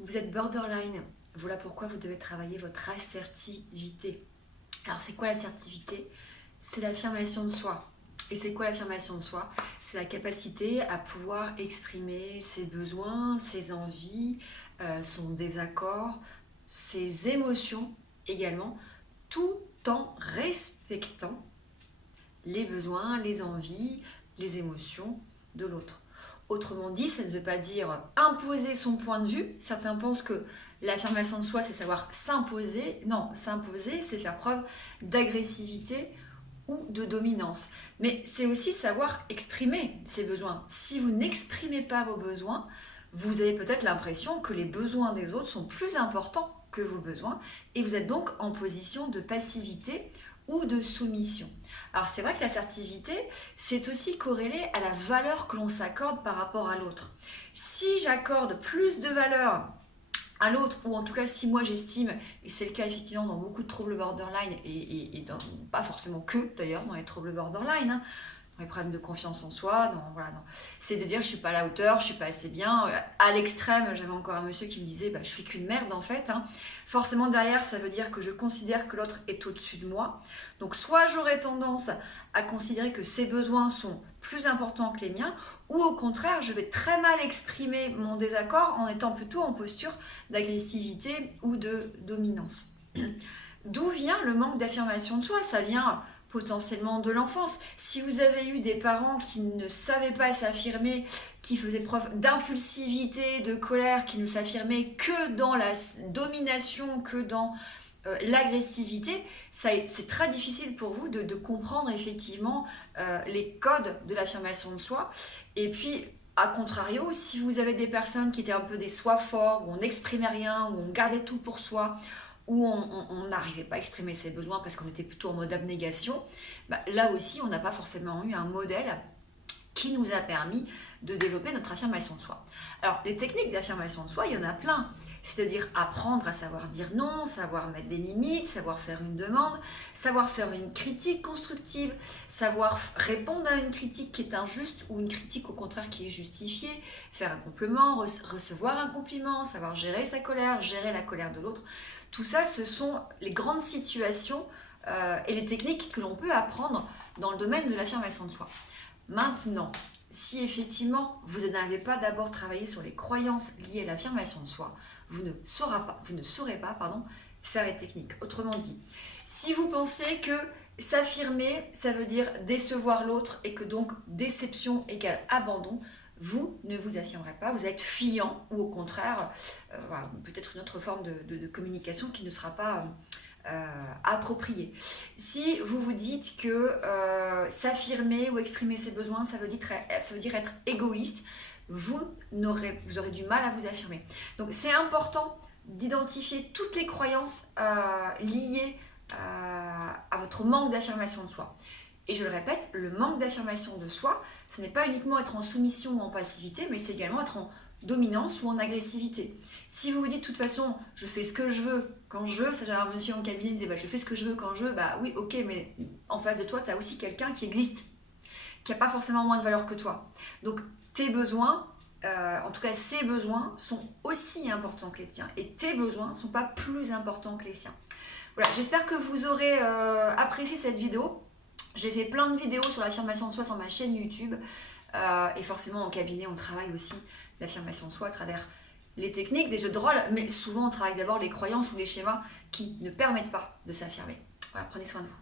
Vous êtes borderline, voilà pourquoi vous devez travailler votre assertivité. Alors c'est quoi l'assertivité? C'est l'affirmation de soi. Et c'est quoi l'affirmation de soi? C'est la capacité à pouvoir exprimer ses besoins, ses envies, son désaccord, ses émotions également, tout en respectant les besoins, les envies, les émotions de l'autre. Autrement dit, ça ne veut pas dire imposer son point de vue. Certains pensent que l'affirmation de soi, c'est savoir s'imposer. Non, s'imposer, c'est faire preuve d'agressivité ou de dominance. Mais c'est aussi savoir exprimer ses besoins. Si vous n'exprimez pas vos besoins, vous avez peut-être l'impression que les besoins des autres sont plus importants que vos besoins et vous êtes donc en position de passivité ou de soumission. Alors c'est vrai que l'assertivité, c'est aussi corrélé à la valeur que l'on s'accorde par rapport à l'autre. Si j'accorde plus de valeur à l'autre, ou en tout cas si moi j'estime, et c'est le cas effectivement dans beaucoup de troubles borderline, et pas forcément que d'ailleurs dans les troubles borderline, hein, dans les problèmes de confiance en soi, c'est de dire je suis pas à la hauteur, je suis pas assez bien. À l'extrême, j'avais encore un monsieur qui me disait je suis qu'une merde en fait. Hein. Forcément derrière, ça veut dire que je considère que l'autre est au-dessus de moi. Donc soit j'aurais tendance à considérer que ses besoins sont plus importants que les miens, ou au contraire, je vais très mal exprimer mon désaccord en étant plutôt en posture d'agressivité ou de dominance. D'où vient le manque d'affirmation de soi? Ça vient potentiellement de l'enfance. Si vous avez eu des parents qui ne savaient pas s'affirmer, qui faisaient preuve d'impulsivité, de colère, qui ne s'affirmaient que dans la domination, que dans l'agressivité, c'est très difficile pour vous de comprendre effectivement les codes de l'affirmation de soi. Et puis, à contrario, si vous avez des personnes qui étaient un peu des soi forts, où on n'exprimait rien, où on gardait tout pour soi, où on n'arrivait pas à exprimer ses besoins parce qu'on était plutôt en mode abnégation, là aussi, on n'a pas forcément eu un modèle qui nous a permis de développer notre affirmation de soi. Alors, les techniques d'affirmation de soi, il y en a plein. C'est-à-dire apprendre à savoir dire non, savoir mettre des limites, savoir faire une demande, savoir faire une critique constructive, savoir répondre à une critique qui est injuste ou une critique au contraire qui est justifiée, faire un compliment, recevoir un compliment, savoir gérer sa colère, gérer la colère de l'autre. Tout ça, ce sont les grandes situations et les techniques que l'on peut apprendre dans le domaine de l'affirmation de soi. Maintenant, si effectivement vous n'avez pas d'abord travaillé sur les croyances liées à l'affirmation de soi, vous ne saurez pas faire les techniques. Autrement dit, si vous pensez que s'affirmer, ça veut dire décevoir l'autre et que donc déception égale abandon, vous ne vous affirmerez pas, vous êtes fuyant ou au contraire, voilà, peut-être une autre forme de communication qui ne sera pas appropriée. Si vous vous dites que s'affirmer ou exprimer ses besoins, ça veut dire être égoïste, vous aurez du mal à vous affirmer. Donc c'est important d'identifier toutes les croyances liées à votre manque d'affirmation de soi. Et je le répète, le manque d'affirmation de soi, ce n'est pas uniquement être en soumission ou en passivité, mais c'est également être en dominance ou en agressivité. Si vous vous dites de toute façon, je fais ce que je veux quand je veux, ça j'ai un monsieur en cabinet qui disait je fais ce que je veux quand je veux, oui ok, mais en face de toi, tu as aussi quelqu'un qui existe, qui n'a pas forcément moins de valeur que toi. Donc tes besoins, en tout cas ses besoins, sont aussi importants que les tiens. Et tes besoins ne sont pas plus importants que les siens. Voilà, j'espère que vous aurez apprécié cette vidéo. J'ai fait plein de vidéos sur l'affirmation de soi sur ma chaîne YouTube. Et forcément, en cabinet, on travaille aussi l'affirmation de soi à travers les techniques, des jeux de rôle. Mais souvent, on travaille d'abord les croyances ou les schémas qui ne permettent pas de s'affirmer. Voilà, prenez soin de vous.